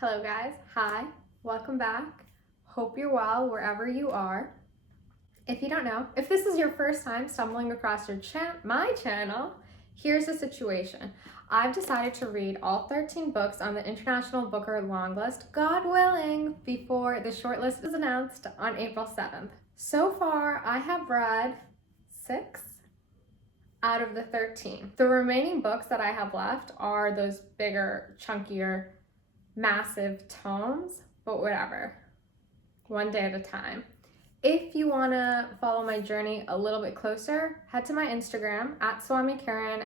Hello guys, hi, welcome back. Hope you're well wherever you are. If you don't know, if this is your first time stumbling across my channel, here's the situation. I've decided to read all 13 books on the International Booker Longlist, God willing, before the shortlist is announced on April 7th. So far, I have read 6 out of the 13. The remaining books that I have left are those bigger, chunkier, massive tomes, but whatever, one day at a time. If you want to follow my journey a little bit closer, head to my Instagram at SwamiKaren.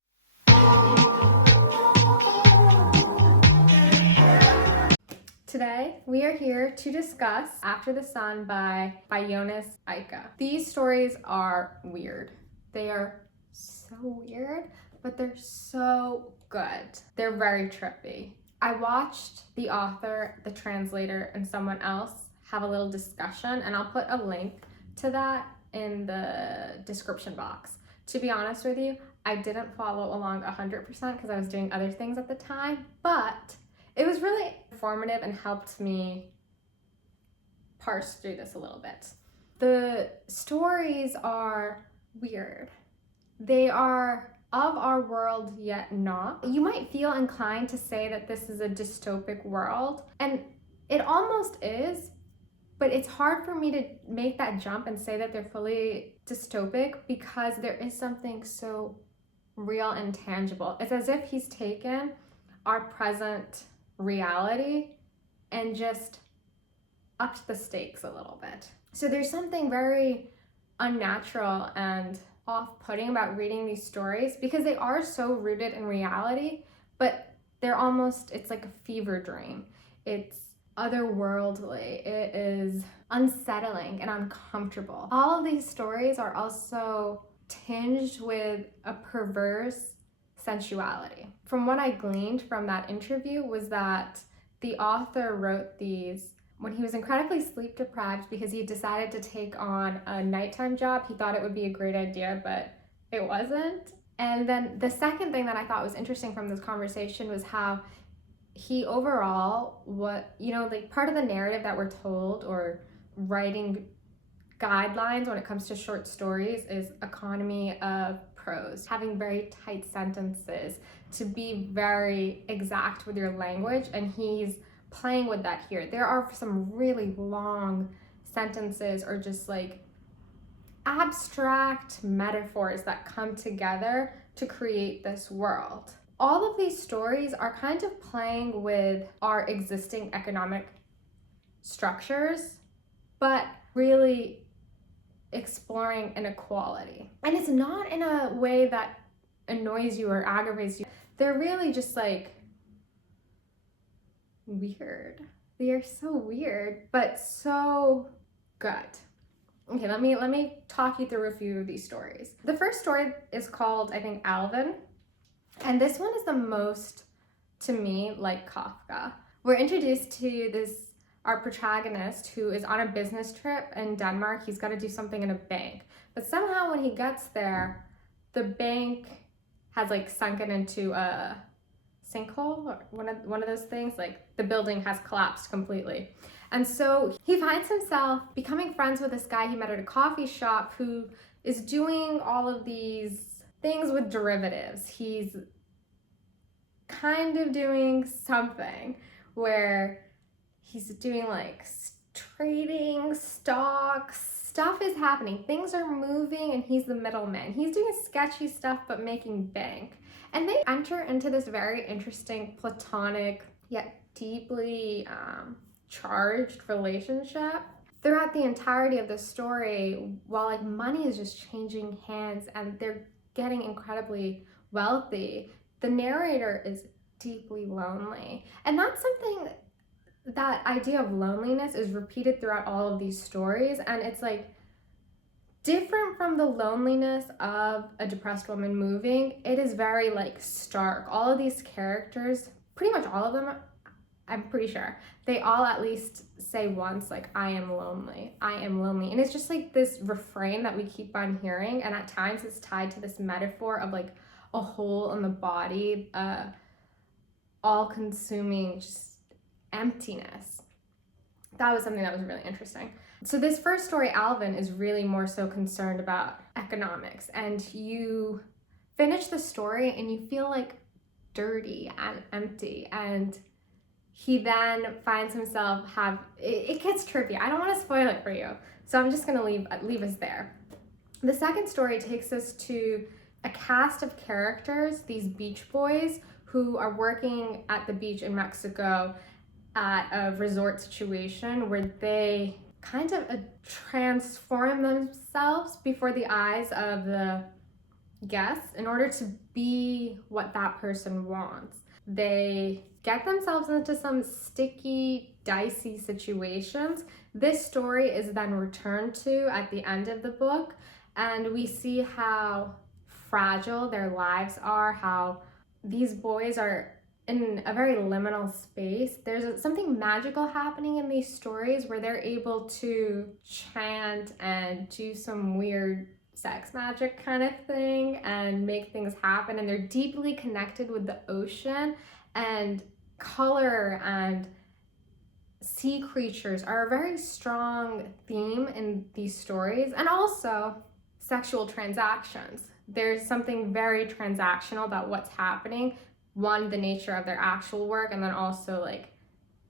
Today we are here to discuss After the Sun by Jonas Eika. These stories are weird. They are so weird, but they're so good. They're very trippy. I watched the author, the translator, and someone else have a little discussion, and I'll put a link to that in the description box. To be honest with you, I didn't follow along 100% because I was doing other things at the time, but it was really informative and helped me parse through this a little bit. The stories are weird. They are of our world, yet not. You might feel inclined to say that this is a dystopic world, and it almost is, but it's hard for me to make that jump and say that they're fully dystopic because there is something so real and tangible. It's as if he's taken our present reality and just upped the stakes a little bit. So there's something very unnatural and off-putting about reading these stories because they are so rooted in reality, but it's like a fever dream. It's otherworldly. It is unsettling and uncomfortable. All of these stories are also tinged with a perverse sensuality. From what I gleaned from that interview was that the author wrote these when he was incredibly sleep deprived because he decided to take on a nighttime job. He thought it would be a great idea, but it wasn't. And then the second thing that I thought was interesting from this conversation was how he overall, part of the narrative that we're told or writing guidelines when it comes to short stories is economy of prose, having very tight sentences, to be very exact with your language, and he's playing with that here. There are some really long sentences or just like abstract metaphors that come together to create this world. All of these stories are kind of playing with our existing economic structures, but really exploring inequality. And it's not in a way that annoys you or aggravates you. They're really just like weird. They are so weird, but so good. Okay, let me talk you through a few of these stories. The first story is called, I think, Alvin. And this one is the most, to me, like Kafka. We're introduced to our protagonist who is on a business trip in Denmark. He's got to do something in a bank. But somehow when he gets there, the bank has like sunken into a sinkhole, or one of those things, like the building has collapsed completely. And so he finds himself becoming friends with this guy he met at a coffee shop who is doing all of these things with derivatives. He's kind of doing something where he's doing like trading, stocks, stuff is happening, things are moving, and he's the middleman. He's doing sketchy stuff but making bank. And they enter into this very interesting platonic yet deeply charged relationship. Throughout the entirety of the story, while like money is just changing hands and they're getting incredibly wealthy, the narrator is deeply lonely. And that's something, that idea of loneliness is repeated throughout all of these stories, and it's like different from the loneliness of a depressed woman moving. It is very like stark. All of these characters, pretty much all of them, I'm pretty sure, they all at least say once like, I am lonely, I am lonely. And it's just like this refrain that we keep on hearing, and at times it's tied to this metaphor of like a hole in the body, all consuming just emptiness. That was something that was really interesting. So this first story, Alvin, is really more so concerned about economics, and you finish the story and you feel like dirty and empty, and he then finds himself it gets trippy. I don't want to spoil it for you, so I'm just gonna leave us there. The second story takes us to a cast of characters, these beach boys who are working at the beach in Mexico at a resort situation where they kind of transform themselves before the eyes of the guests in order to be what that person wants. They get themselves into some sticky, dicey situations. This story is then returned to at the end of the book, and we see how fragile their lives are, how these boys are in a very liminal space. There's something magical happening in these stories where they're able to chant and do some weird sex magic kind of thing and make things happen, and they're deeply connected with the ocean, and color and sea creatures are a very strong theme in these stories, and also sexual transactions. There's something very transactional about what's happening. One, the nature of their actual work, and then also like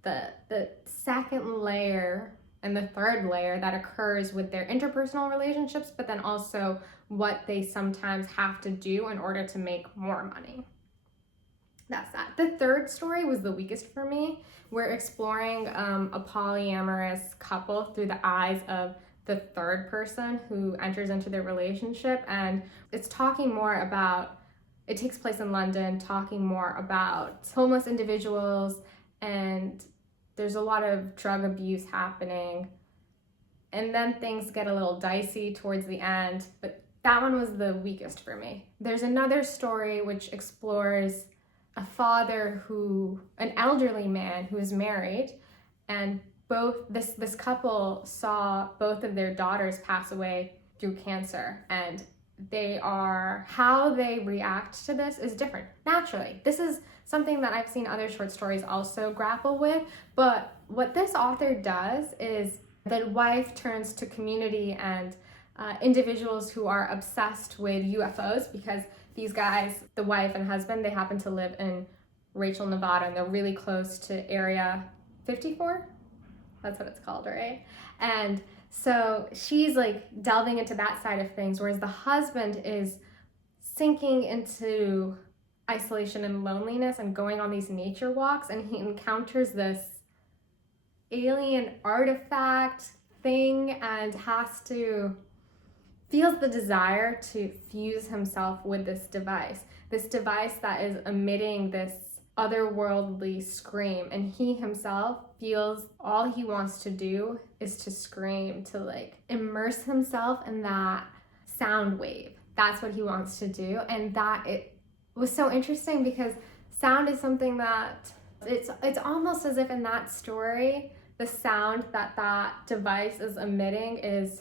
the second layer and the third layer that occurs with their interpersonal relationships, but then also what they sometimes have to do in order to make more money. That's that. The third story was the weakest for me. We're exploring a polyamorous couple through the eyes of the third person who enters into their relationship, and it's talking more about, it takes place in London, talking more about homeless individuals, and there's a lot of drug abuse happening, and then things get a little dicey towards the end, but that one was the weakest for me. There's another story which explores a father an elderly man who is married, and this couple saw both of their daughters pass away through cancer, and how they react to this is different. Naturally, this is something that I've seen other short stories also grapple with, but what this author does is the wife turns to community and individuals who are obsessed with UFOs, because these guys, the wife and husband, they happen to live in Rachel, Nevada, and they're really close to Area 54. That's what it's called, right? And so she's like delving into that side of things, whereas the husband is sinking into isolation and loneliness and going on these nature walks, and he encounters this alien artifact thing and feels the desire to fuse himself with this device that is emitting this otherworldly scream, and he himself feels all he wants to do is to scream, to like immerse himself in that sound wave. That's what he wants to do, and that it was so interesting because sound is something that it's almost as if in that story the sound that device is emitting is,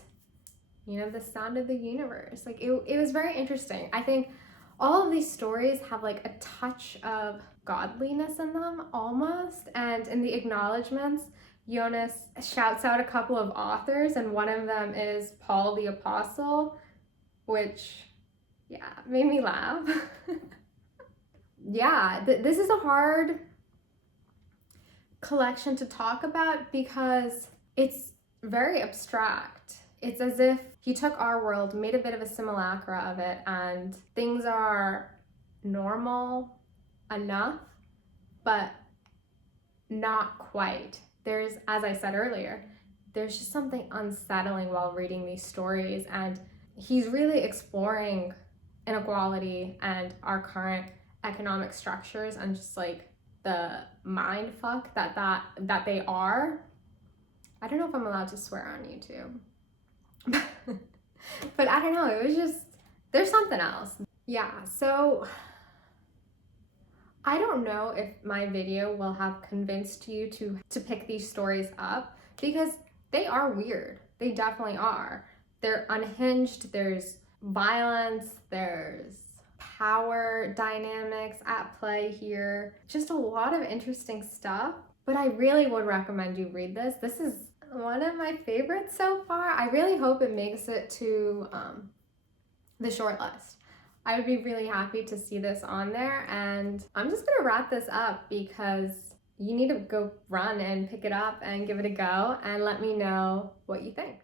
the sound of the universe. Like it was very interesting. I think all of these stories have like a touch of godliness in them almost, and in the acknowledgements Jonas shouts out a couple of authors, and one of them is Paul the Apostle, which made me laugh. This is a hard collection to talk about because it's very abstract. It's as if he took our world, made a bit of a simulacra of it, and things are normal enough, but not quite. There's, as I said earlier, there's just something unsettling while reading these stories, and he's really exploring inequality and our current economic structures and just like the mind fuck that they are. I don't know if I'm allowed to swear on YouTube. But I don't know, it was just, there's something else. So I don't know if my video will have convinced you to pick these stories up, because they are weird. They definitely are. They're unhinged, there's violence, there's power dynamics at play here. Just a lot of interesting stuff. But I really would recommend you read this. This is one of my favorites so far. I really hope it makes it to the short list. I would be really happy to see this on there, and I'm just gonna wrap this up because you need to go run and pick it up and give it a go and let me know what you think.